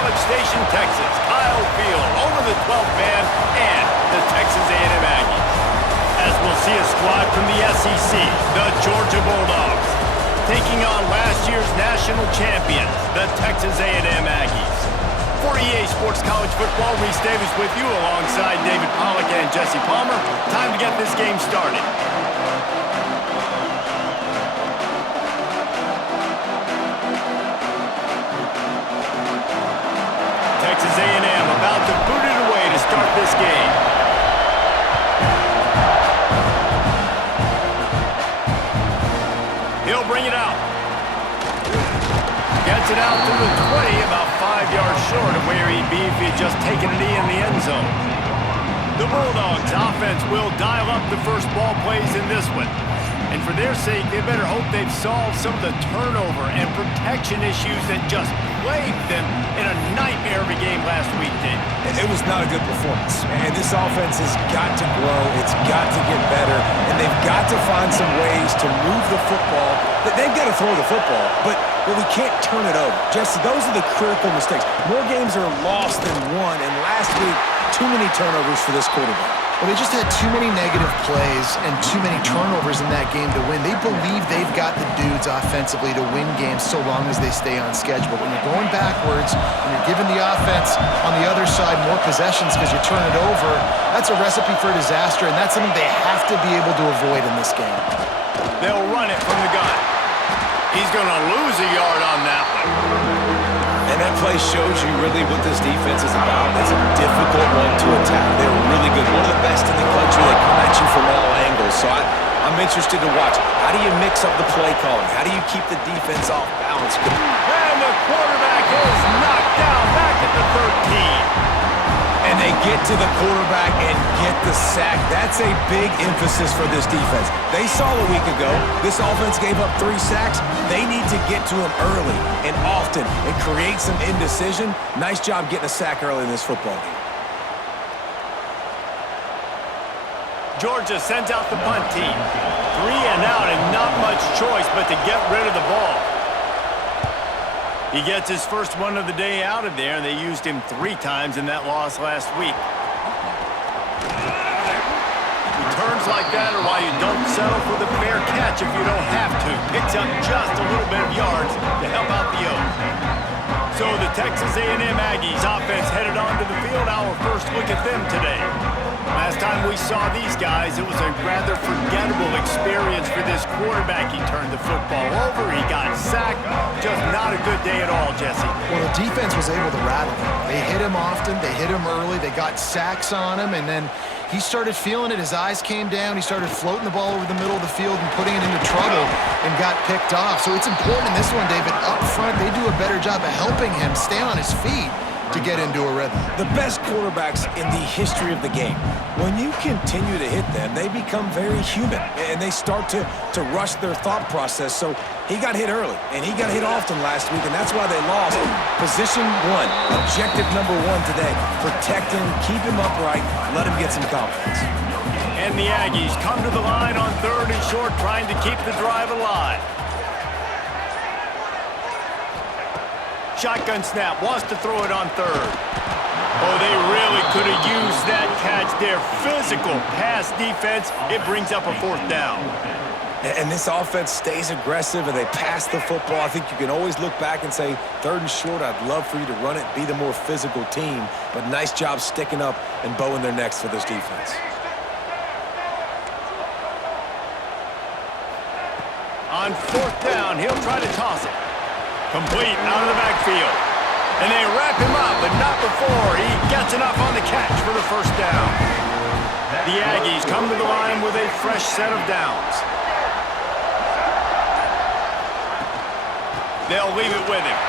College Station, Texas, Kyle Field over the 12th man and the Texas A&M Aggies. As we'll see a squad from the SEC, the Georgia Bulldogs, taking on last year's national champions, the Texas A&M Aggies. For EA Sports College Football, Reese Davis with you alongside David Pollack and Jesse Palmer. Time to get this game started. Texas A&M about to boot it away to start this game. He'll bring it out. Gets it out to the 20, about 5 yards short of where he'd be if he had just taken a knee in the end zone. The Bulldogs offense will dial up the first ball plays in this one. And for their sake, they better hope they've solved some of the turnover and protection issues that just plagued them in a nightmare of a game last week, Dave. It was not a good performance. And this offense has got to grow. It's got to get better. And they've got to find some ways to move the football. They've got to throw the football, but we can't turn it over. Jesse, those are the critical mistakes. More games are lost than won, and last week, too many turnovers for this quarterback. Well, they just had too many negative plays and too many turnovers in that game to win. They believe they've got the dudes offensively to win games so long as they stay on schedule. But when you're going backwards and you're giving the offense on the other side more possessions because you turn it over, that's a recipe for disaster, and that's something they have to be able to avoid in this game. They'll run it from the gun. He's going to lose a yard on that one. And that play shows you really what this defense is about. It's a difficult one to attack. They're really good. One of the best in the country. They come at you from all angles. So I'm interested to watch. How do you mix up the play calling? How do you keep the defense off balance? And the quarterback is knocked down back at the 13. And they get to the quarterback and get the sack. That's a big emphasis for this defense. They saw a week ago, this offense gave up 3 sacks. They need to get to him early and often and create some indecision. Nice job getting a sack early in this football game. Georgia sends out the punt team. 3 and out and not much choice but to get rid of the ball. He gets his first one of the day out of there, and they used him 3 times in that loss last week. Returns like that are why you don't settle for the fair catch if you don't have to. Picks up just a little bit of yards to help out the Oaks. So the Texas A&M Aggies offense headed onto the field. Our first look at them today. Last time we saw these guys, it was a rather forgettable experience for this quarterback. He turned the football over, he got sacked. Just not a good day at all, Jesse. Well, the defense was able to rattle him. They hit him often, they hit him early, they got sacks on him, and then he started feeling it. His eyes came down, he started floating the ball over the middle of the field and putting it into trouble and got picked off. So it's important in this one, David. Up front, they do a better job of helping him stay on his feet to get into a rhythm. The best quarterbacks in the history of the game, when you continue to hit them, they become very human, and they start to rush their thought process. So he got hit early, and he got hit often last week, and that's why they lost. Position 1, objective number 1 today. Protect him, keep him upright, let him get some confidence. And the Aggies come to the line on 3rd and short, trying to keep the drive alive. Shotgun snap, wants to throw it on 3rd. Oh, they really could have used that catch there. Physical pass defense, it brings up a 4th down. And this offense stays aggressive, and they pass the football. I think you can always look back and say, 3rd and short, I'd love for you to run it, be the more physical team. But nice job sticking up and bowing their necks for this defense. On 4th down, he'll try to toss it. Complete out of the backfield. And they wrap him up, but not before he gets enough on the catch for the 1st down. The Aggies come to the line with a fresh set of downs. They'll leave it with him.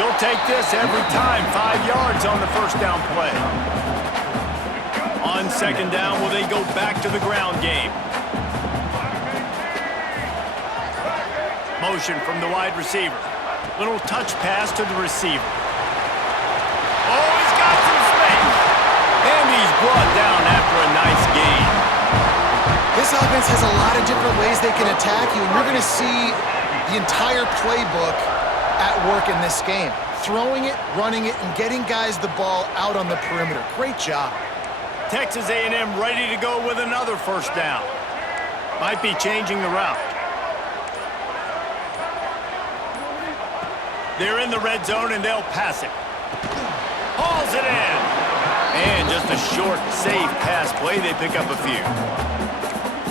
You'll take this every time. 5 yards on the 1st down play. On 2nd down, will they go back to the ground game? Motion from the wide receiver. Little touch pass to the receiver. Oh, he's got some space. And he's brought down after a nice gain. This offense has a lot of different ways they can attack you, and you're going to see the entire playbook at work in this game. throwing it, running it, and getting guys the ball out on the perimeter. Great job. Texas A&M ready to go with another first down. Might be changing the route. They're in the red zone, and they'll pass it. Hauls it in. And just a short, safe pass play. They pick up a few.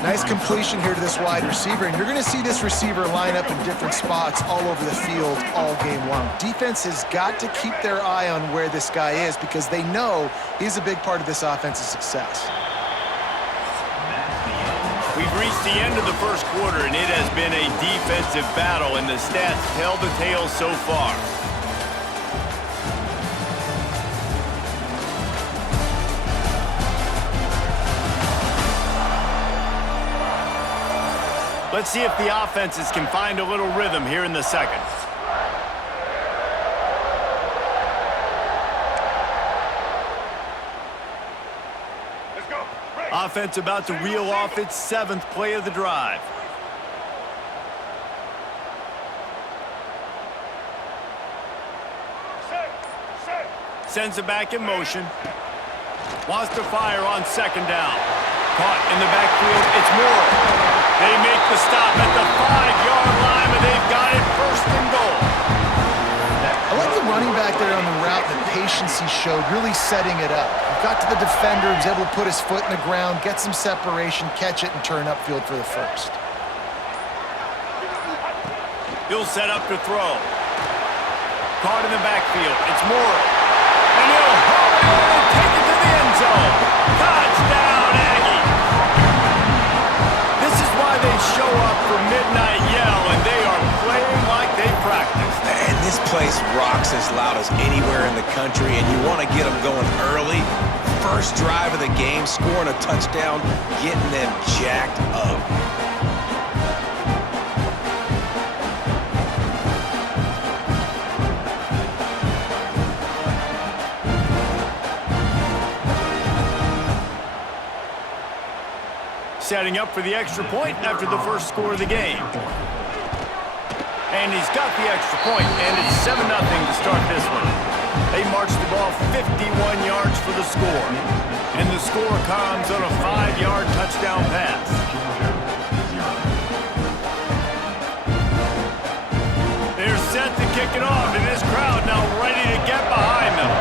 Nice completion here to this wide receiver, and you're going to see this receiver line up in different spots all over the field all game long. Defense has got to keep their eye on where this guy is because they know he's a big part of this offense's success. We've reached the end of the first quarter, and it has been a defensive battle, and the stats tell the tale so far. Let's see if the offenses can find a little rhythm here in the second. Let's go. Break. Offense about to reel off its 7th play of the drive. Set. Sends it back in motion. Wants to fire on second down. Caught in the backfield. It's Moore. They make the stop at the 5-yard line, but they've got it first and goal. I like the running back there on the route, the patience he showed, really setting it up. He got to the defender, he was able to put his foot in the ground, get some separation, catch it, and turn upfield for the first. He'll set up to throw. Caught in the backfield. It's Moore. And he'll take it to the end zone. Touchdown, Aggie. This is why they show up for Midnight Yell, and they are playing like they practiced. And this place rocks as loud as anywhere in the country, and you want to get them going early. First drive of the game, scoring a touchdown, getting them jacked up. Setting up for the extra point after the first score of the game. And he's got the extra point, and it's 7-0 to start this one. They march the ball 51 yards for the score. And the score comes on a 5-yard touchdown pass. They're set to kick it off, and this crowd now ready to get behind them.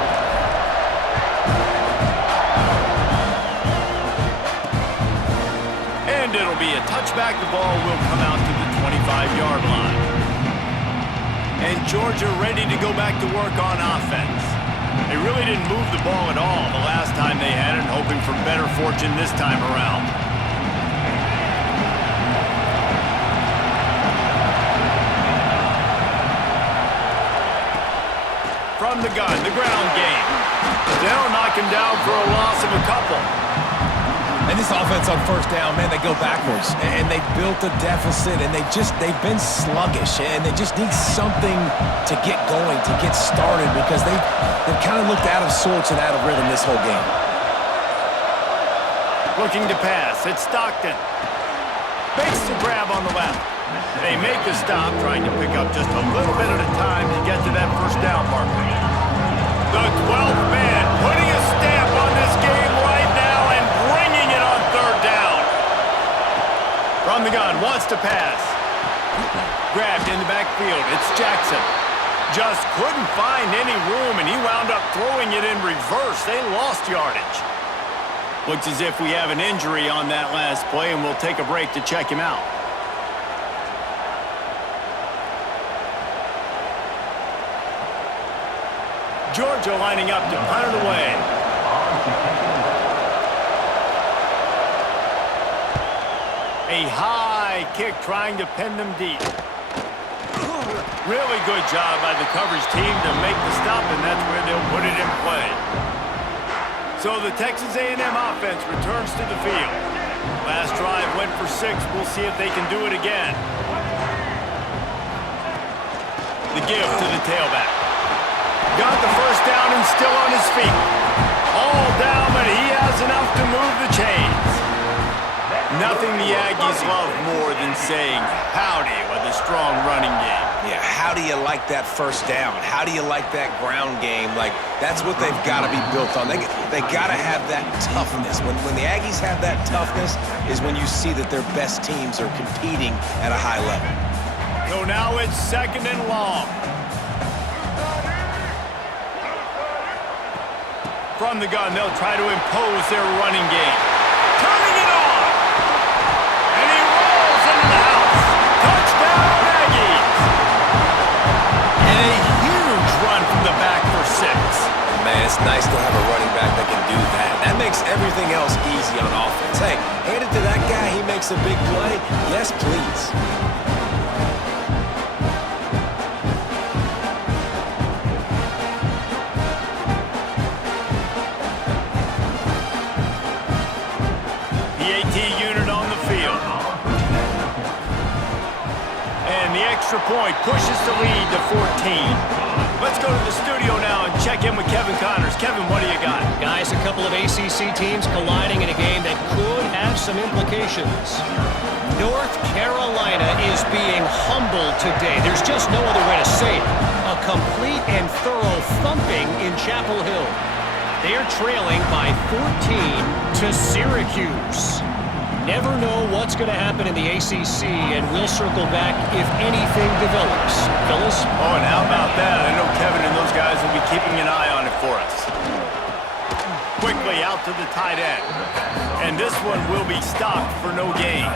And it'll be a touchback. The ball will come out to the 25-yard line. And Georgia ready to go back to work on offense. They really didn't move the ball at all the last time they had it, hoping for better fortune this time around. From the gun, the ground game. They'll knock him down for a loss of a couple. And this offense on first down, man, they go backwards. And they built a deficit, and they've been sluggish. And they just need something to get going, to get started, because they've kind of looked out of sorts and out of rhythm this whole game. Looking to pass. It's Stockton. Makes the grab on the left. They make the stop, trying to pick up just a little bit at a time to get to that first down marker. The 12th man putting a stamp on this game right now and bringing it on third down. From the gun, wants to pass. Grabbed in the backfield. It's Jackson. Just couldn't find any room, and he wound up throwing it in reverse. They lost yardage. Looks as if we have an injury on that last play, and we'll take a break to check him out. Georgia lining up to punt it away. A high kick trying to pin them deep. Really good job by the coverage team to make the stop, and that's where they'll put it in play. So the Texas A&M offense returns to the field. Last drive went for 6. We'll see if they can do it again. The give to the tailback. Got the first down and still on his feet. All down, but he has enough to move the chains. Nothing the Aggies love more than saying howdy with a strong running game. Yeah, how how do you like that first down? How do you like that ground game? Like, that's what they've got to be built on. They got to have that toughness. When the Aggies have that toughness is when you see that their best teams are competing at a high level. So now it's 2nd and long. From the gun, they'll try to impose their running game. Turning it on! And he rolls into the house. Touchdown, Aggies! And a huge run from the back for 6. Man, it's nice to have a running back that can do that. That makes everything else easy on offense. Hey, hand it to that guy, he makes a big play. Yes, please. Point pushes the lead to 14. Let's go to the studio now and check in with Kevin Connors. Kevin, what do you got? Guys, a couple of ACC teams colliding in a game that could have some implications. North Carolina is being humbled today. There's just no other way to say it. A complete and thorough thumping in Chapel Hill. They're trailing by 14 to Syracuse. Never know what's going to happen in the ACC, and we'll circle back if anything develops. Phyllis? Oh, and how about that? I know Kevin and those guys will be keeping an eye on it for us. Quickly out to the tight end. And this one will be stopped for no gain.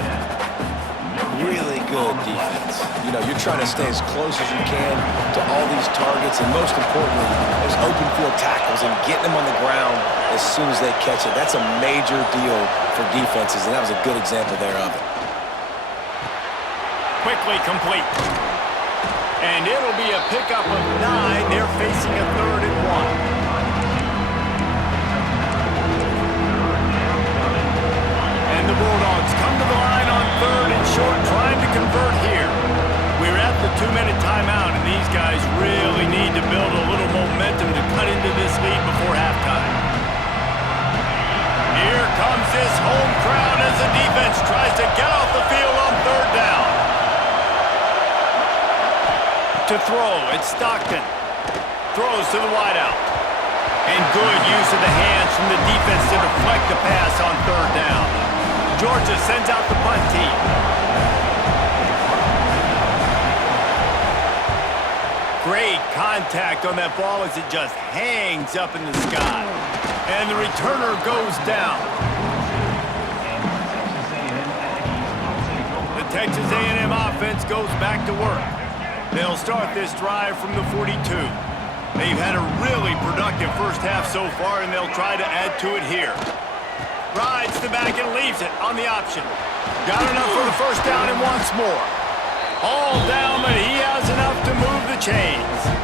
Really good defense. You know, you're trying to stay as close as you can to all these targets, and most importantly, those open field tackles and getting them on the ground as soon as they catch it. That's a major deal for defenses, and that was a good example there of it. Quickly complete. And it'll be a pickup of 9. They're facing a 3rd and 1. And the Bulldogs come to the line on 3rd and short, trying to convert here. We're at the 2-minute timeout, and these guys really need to build a little momentum to cut into this lead before halftime. Here comes this home crowd as the defense tries to get off the field on 3rd down. To throw, it's Stockton. Throws to the wideout. And good use of the hands from the defense to deflect the pass on 3rd down. Georgia sends out the punt team. Great contact on that ball as it just hangs up in the sky. And the returner goes down. The Texas A&M offense goes back to work. They'll start this drive from the 42. They've had a really productive first half so far, and they'll try to add to it here. Rides the back and leaves it on the option. Got enough for the first down and wants more. All down, but he has enough to move the chains.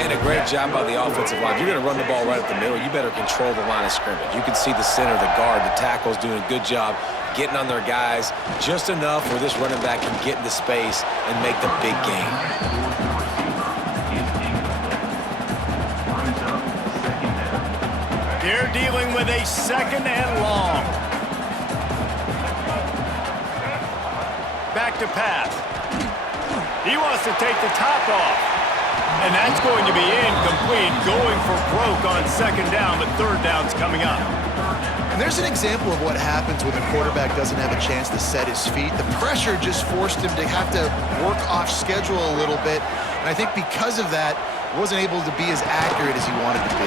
And a great job by the offensive line. If you're going to run the ball right at the middle, you better control the line of scrimmage. You can see the center, the guard, the tackles doing a good job getting on their guys just enough where this running back can get into space and make the big game. They're dealing with a 2nd and long. Back to pass. He wants to take the top off. And that's going to be incomplete, going for broke on 2nd down, but 3rd down's coming up. And there's an example of what happens when the quarterback doesn't have a chance to set his feet. The pressure just forced him to have to work off schedule a little bit. And I think because of that, wasn't able to be as accurate as he wanted to be.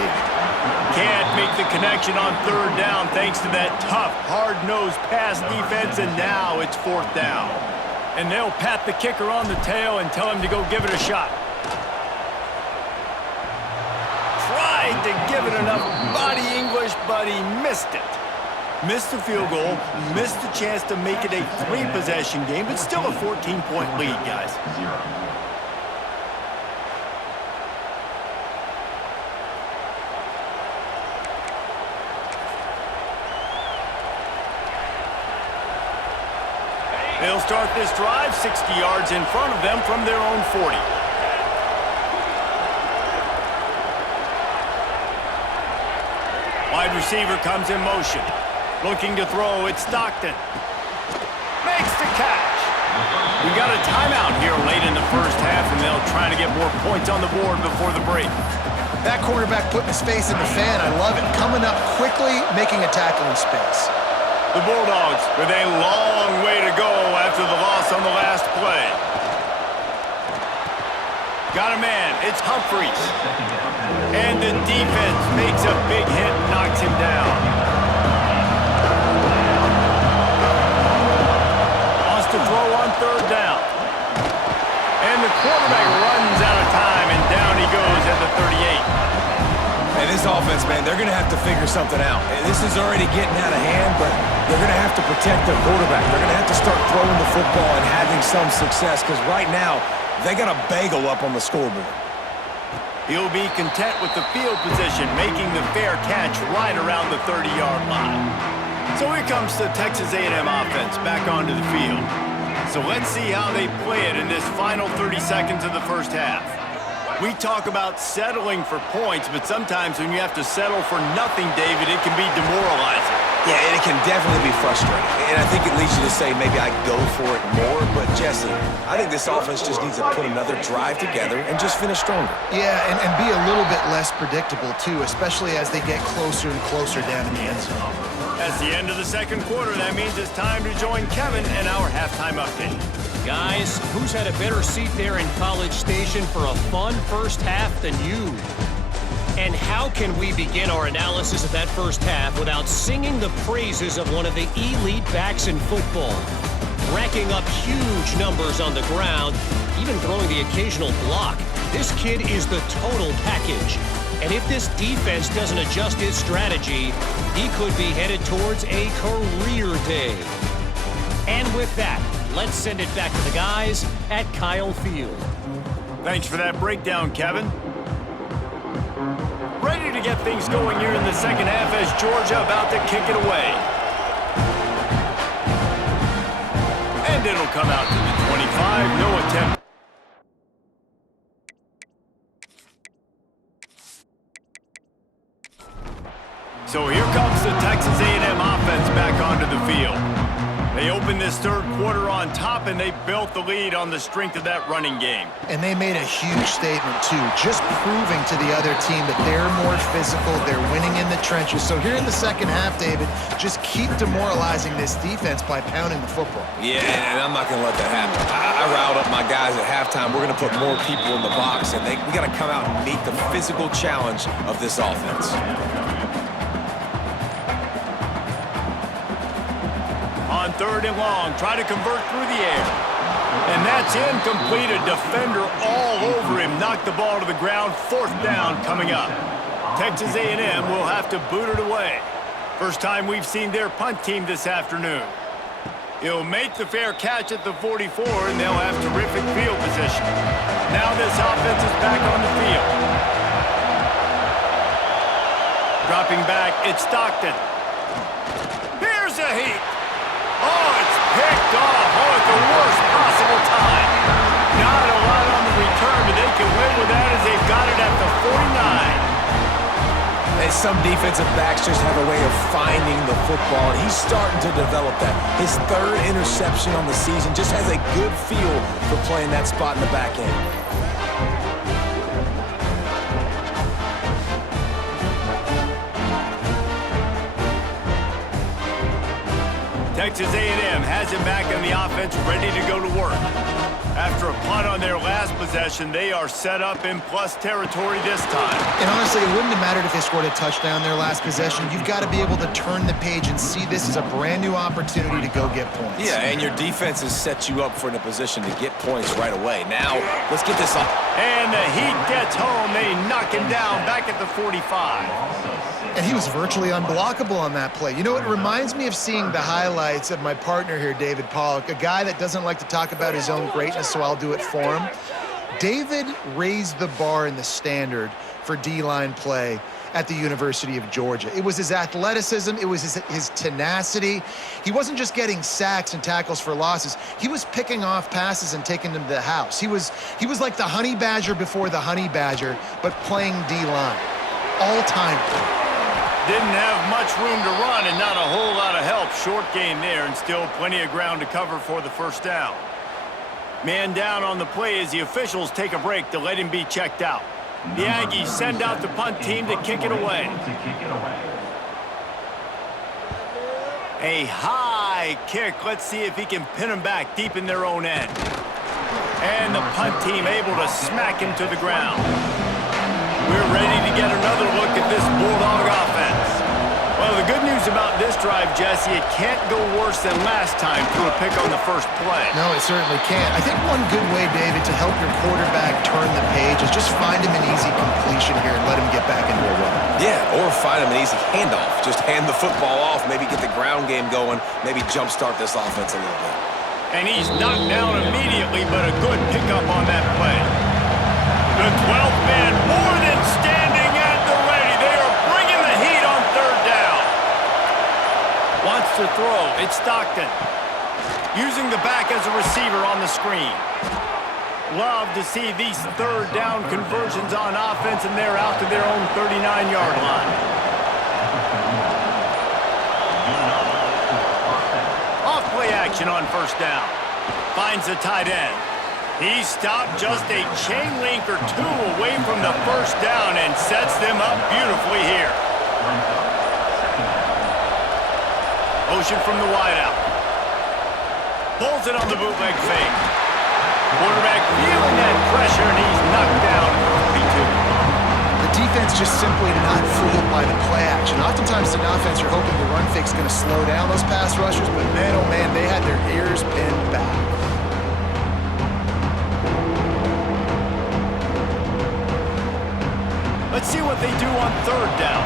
Can't make the connection on 3rd down thanks to that tough, hard-nosed pass defense, and now it's 4th down. And they'll pat the kicker on the tail and tell him to go give it a shot. Tried to give it enough body English, but he missed it. Missed the field goal, missed the chance to make it a 3-possession game, but still a 14-point lead, guys. They'll start this drive 60 yards in front of them from their own 40. Wide receiver comes in motion. Looking to throw, it's Stockton. Makes the catch. We got a timeout here late in the first half, and trying to get more points on the board before the break. That quarterback putting his face in the fan, I love it. Coming up quickly, making a tackle in space. The Bulldogs with a long way to go after the loss on the last play. Got a man, it's Humphries. And the defense makes a big hit and knocks him down. Wants to throw on third down. And the quarterback runs out of time, and down he goes at the 38. And this offense, man, they're going to have to figure something out. This is already getting out of hand, but they're going to have to protect their quarterback. They're going to have to start throwing the football and having some success, because right now, they got a bagel up on the scoreboard. He'll be content with the field position, making the fair catch right around the 30-yard line. So here comes the Texas A&M offense back onto the field. So let's see how they play it in this final 30 seconds of the first half. We talk about settling for points, but sometimes when you have to settle for nothing, David, it can be demoralizing. Yeah, and it can definitely be frustrating. And I think it leads you to say maybe I go for it more. But, Jesse, I think this offense just needs to put another drive together and just finish stronger. Yeah, and be a little bit less predictable, too, especially as they get closer and closer down in the end zone. That's the end of the second quarter. That means it's time to join Kevin and our halftime update. Guys, who's had a better seat there in College Station for a fun first half than you? And how can we begin our analysis of that first half without singing the praises of one of the elite backs in football? Racking up huge numbers on the ground, even throwing the occasional block. This kid is the total package. And if this defense doesn't adjust its strategy, he could be headed towards a career day. And with that, let's send it back to the guys at Kyle Field. Thanks for that breakdown, Kevin. Ready to get things going here in the second half as Georgia about to kick it away. And it'll come out to the 25, no attempt. So here comes the Texas A&M offense back onto the field. They opened this third quarter on top, and they built the lead on the strength of that running game. And they made a huge statement, too, just proving to the other team that they're more physical, they're winning in the trenches. So here in the second half, David, just keep demoralizing this defense by pounding the football. Yeah, and I'm not going to let that happen. I riled up my guys at halftime. We're going to put more people in the box, and we got to come out and meet the physical challenge of this offense. On third and long, try to convert through the air. And that's incomplete. A defender all over him. Knocked the ball to the ground. Fourth down coming up. Texas A&M will have to boot it away. First time we've seen their punt team this afternoon. He'll make the fair catch at the 44, and they'll have terrific field position. Now this offense is back on the field. Dropping back, it's Stockton. Here's a heat. Oh, it's picked off. Oh, at the worst possible time. Not a lot on the return, but they can win with that as they've got it at the 49. And some defensive backs just have a way of finding the football, and he's starting to develop that. His third interception on the season just has a good feel for playing that spot in the back end. Texas A&M has it back on the offense, ready to go to work. After a punt on their last possession, they are set up in plus territory this time. And honestly, it wouldn't have mattered if they scored a touchdown their last possession. You've got to be able to turn the page and see this as a brand new opportunity to go get points. Yeah, and your defense has set you up for in a position to get points right away. Now, let's get this up. And the Heat gets home. They knock him down back at the 45. And he was virtually unblockable on that play. You know, it reminds me of seeing the highlights of my partner here, David Pollock, a guy that doesn't like to talk about his own greatness, so I'll do it for him. David raised the bar in the standard for D-line play at the University of Georgia. It was his athleticism. It was his tenacity. He wasn't just getting sacks and tackles for losses. He was picking off passes and taking them to the house. He was like the Honey Badger before the Honey Badger, but playing D-line. All-time. Didn't have much room to run and not a whole lot of help. Short gain there and still plenty of ground to cover for the first down. Man down on the play as the officials take a break to let him be checked out. The Aggies send out the punt team to kick it away. A high kick. Let's see if he can pin them back deep in their own end. And the punt team able to smack him to the ground. We're ready to get another look at this Bulldog offense. Well, the good news about this drive, Jesse, it can't go worse than last time through a pick on the first play. No, it certainly can't. I think one good way, David, to help your quarterback turn the page is just find him an easy completion here and let him get back into a rhythm. Yeah, or find him an easy handoff. Just hand the football off, maybe get the ground game going, maybe jumpstart this offense a little bit. And he's knocked down immediately, but a good pickup on that play. The 12th man more than standing at the ready. They are bringing the heat on third down. Wants to throw. It's Stockton. Using the back as a receiver on the screen. Love to see these third down conversions on offense, and they're out to their own 39-yard line. Off play action on first down. Finds the tight end. He stopped just a chain link or two away from the first down and sets them up beautifully here. Motion from the wideout. Pulls it on the bootleg fake. Quarterback feeling that pressure, and he's knocked down at the 42. The defense just simply not fooled by the play action. Oftentimes in offense, you're hoping the run fake's going to slow down those pass rushers, but man, oh man, they had their ears pinned back. Let's see what they do on third down.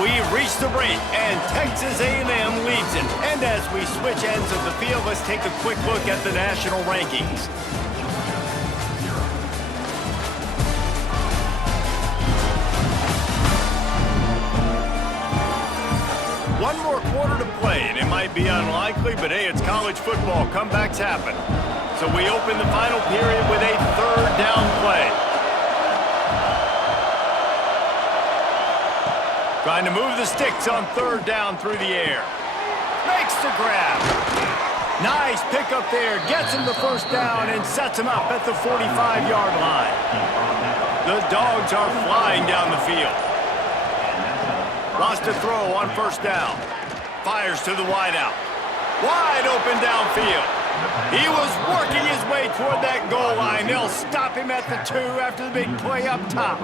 We've reached the break, and Texas A&M leads it. And as we switch ends of the field, let's take a quick look at the national rankings. One more quarter to play, and it might be unlikely, but hey, it's college football. Comebacks happen. So we open the final period with a third down play. Trying to move the sticks on third down through the air. Makes the grab. Nice pickup there. Gets him the first down and sets him up at the 45-yard line. The Dogs are flying down the field. Wants to throw on first down. Fires to the wideout. Wide open downfield. He was working his way toward that goal line. They'll stop him at the 2 after the big play up top.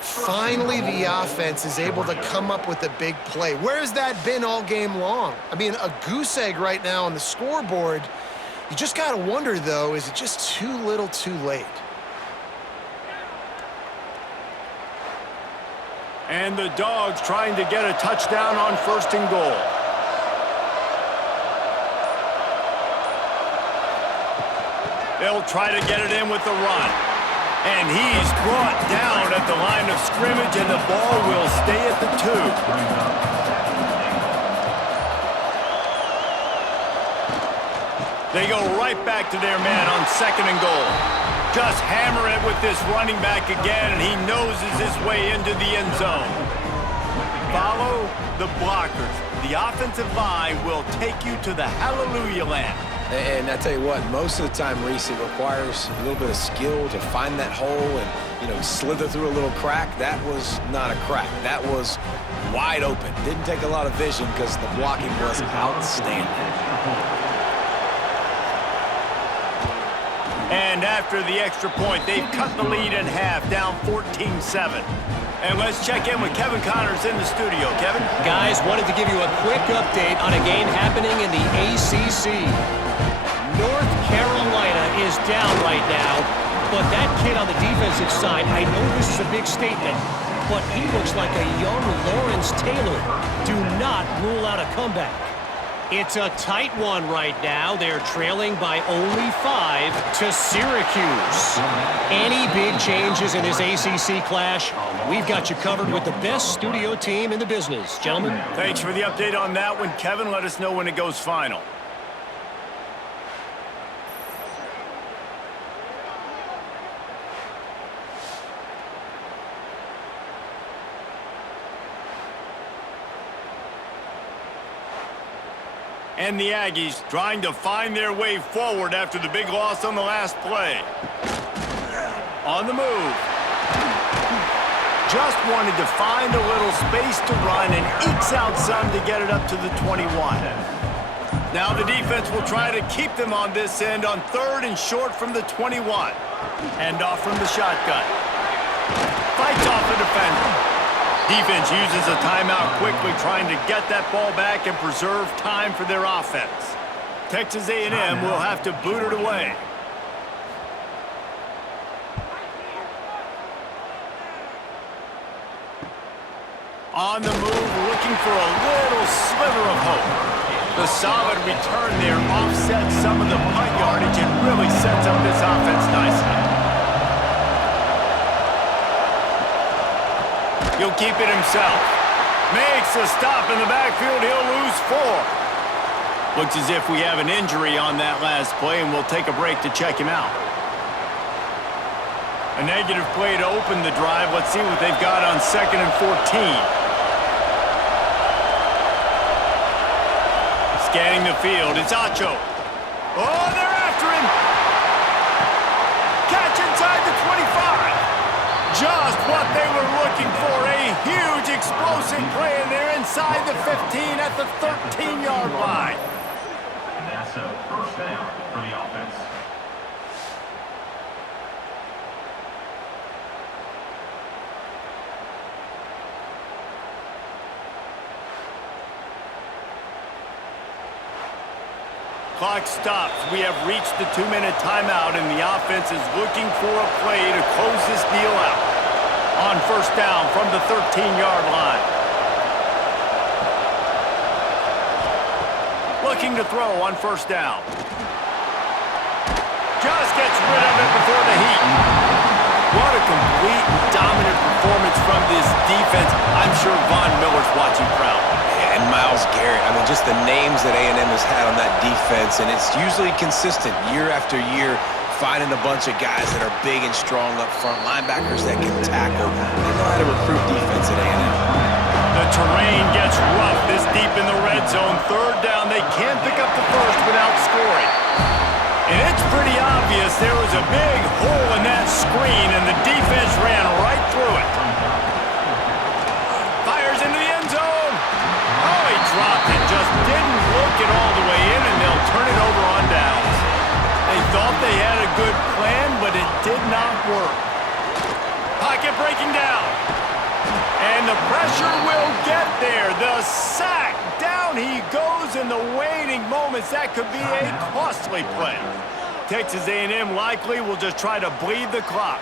Finally, the offense is able to come up with a big play. Where has that been all game long? I mean, a goose egg right now on the scoreboard. You just got to wonder, though, is it just too little too late? And the Dogs trying to get a touchdown on first and goal. They'll try to get it in with the run. And he's brought down at the line of scrimmage, and the ball will stay at the 2. They go right back to their man on second and goal. Just hammer it with this running back again, and he noses his way into the end zone. Follow the blockers. The offensive line will take you to the hallelujah land. And I tell you what, most of the time, Reese, it requires a little bit of skill to find that hole and, slither through a little crack. That was not a crack. That was wide open. Didn't take a lot of vision because the blocking was outstanding. And after the extra point, they've cut the lead in half, down 14-7. And let's check in with Kevin Connors in the studio. Kevin? Guys, wanted to give you a quick update on a game happening in the ACC. North Carolina is down right now, but that kid on the defensive side, I know this is a big statement, but he looks like a young Lawrence Taylor. Do not rule out a comeback. It's a tight one right now. They're trailing by only 5 to Syracuse. Any big changes in this ACC clash? We've got you covered with the best studio team in the business. Gentlemen? Thanks for the update on that one, Kevin. Let us know when it goes final. And the Aggies trying to find their way forward after the big loss on the last play. On the move. Just wanted to find a little space to run and ekes out some to get it up to the 21. Now the defense will try to keep them on this end on 3rd and short from the 21. Hand off from the shotgun. Fights off the defender. Defense uses a timeout quickly, trying to get that ball back and preserve time for their offense. Texas A&M will have to boot it away. On the move, looking for a little sliver of hope. The solid return there offsets some of the punt yardage and really sets up this offense nicely. He'll keep it himself. Makes a stop in the backfield. He'll lose 4. Looks as if we have an injury on that last play, and we'll take a break to check him out. A negative play to open the drive. Let's see what they've got on 2nd and 14. Scanning the field. It's Acho. Oh, they're after him. Catch inside the 25. Just what they were looking for. A huge explosive play, and they're inside the 15 at the 13-yard line. And that's a first down for the offense. Clock stops. We have reached the 2-minute timeout, and the offense is looking for a play to close this deal out. On 1st down from the 13-yard line. Looking to throw on 1st down. Just gets rid of it before the heat. What a complete dominant performance from this defense. I'm sure Von Miller's watching proud. And Myles Garrett, I mean, just the names that A&M has had on that defense, and it's usually consistent year after year, finding a bunch of guys that are big and strong up front, linebackers that can tackle. They know how to recruit defense at A&M. The terrain gets rough this deep in the red zone. 3rd down, they can't pick up the first without scoring. And it's pretty obvious there was a big hole in that screen, and the defense ran right through it. Fires into the end zone. Oh, he dropped it. Just didn't look it all the way in, and they'll turn it over on downs. They thought they had a good plan, but it did not work. Pocket breaking down. And the pressure will get there. The sack. Down he goes in the waiting moments. That could be a costly play. Texas A&M likely will just try to bleed the clock.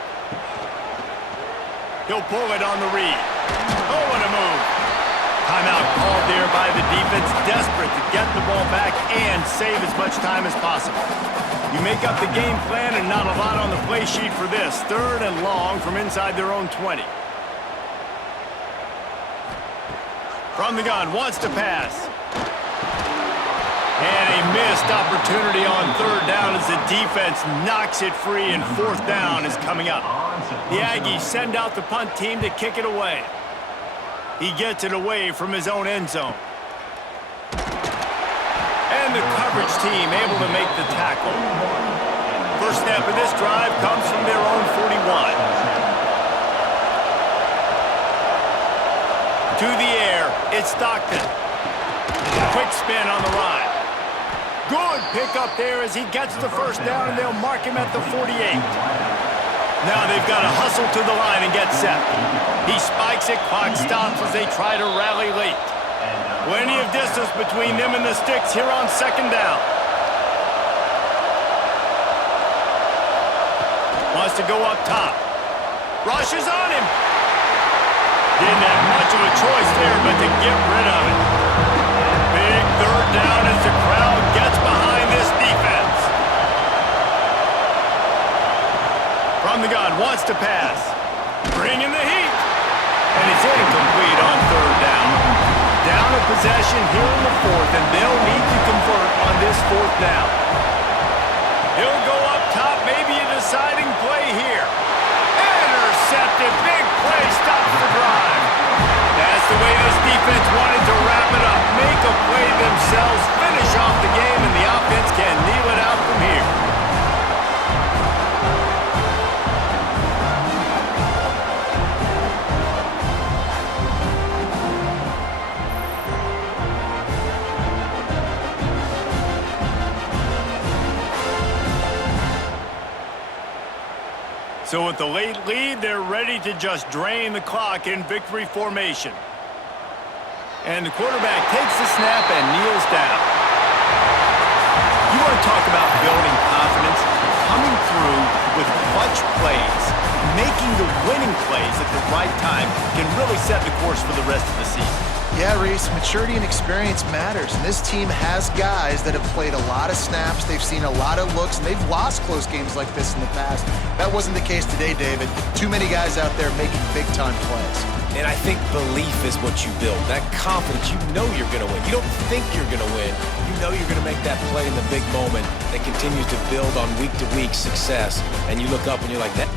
He'll pull it on the read. Oh, what a move. Timeout called there by the defense, desperate to get the ball back and save as much time as possible. You make up the game plan and not a lot on the play sheet for this. 3rd and long from inside their own 20. From the gun, wants to pass. And a missed opportunity on 3rd down as the defense knocks it free, and 4th down is coming up. The Aggies send out the punt team to kick it away. He gets it away from his own end zone. And the coverage team able to make the tackle. First snap of this drive comes from their own 41. To the air, it's Stockton. Quick spin on the ride. Good pickup there as he gets the first down, and they'll mark him at the 48. Now they've got to hustle to the line and get set. He spikes it, clock stops as they try to rally late. Plenty of distance between them and the sticks here on 2nd down. Wants to go up top. Rushes on him. Didn't have much of a choice there but to get rid of it. Big 3rd down as the crowd gets behind this defense. From the gun, wants to pass. Bringing the heat. And it's incomplete on 3rd down. Down a possession here in the 4th, and they'll need to convert on this 4th down. He'll go up top, maybe a deciding play here. Intercepted, big play, stops the drive. That's the way this defense wanted to wrap it up. Make a play themselves, finish off So with the late lead, they're ready to just drain the clock in victory formation. And the quarterback takes the snap and kneels down. You want to talk about building confidence? Coming through with clutch plays, making the winning plays at the right time can really set the course for the rest of the season. Yeah, Reese, maturity and experience matters. And this team has guys that have played a lot of snaps. They've seen a lot of looks, and they've lost close games like this in the past. That wasn't the case today, David. Too many guys out there making big-time plays. And I think belief is what you build. That confidence, you know you're going to win. You don't think you're going to win. You know you're going to make that play in the big moment that continues to build on week-to-week success. And you look up and you're like, that.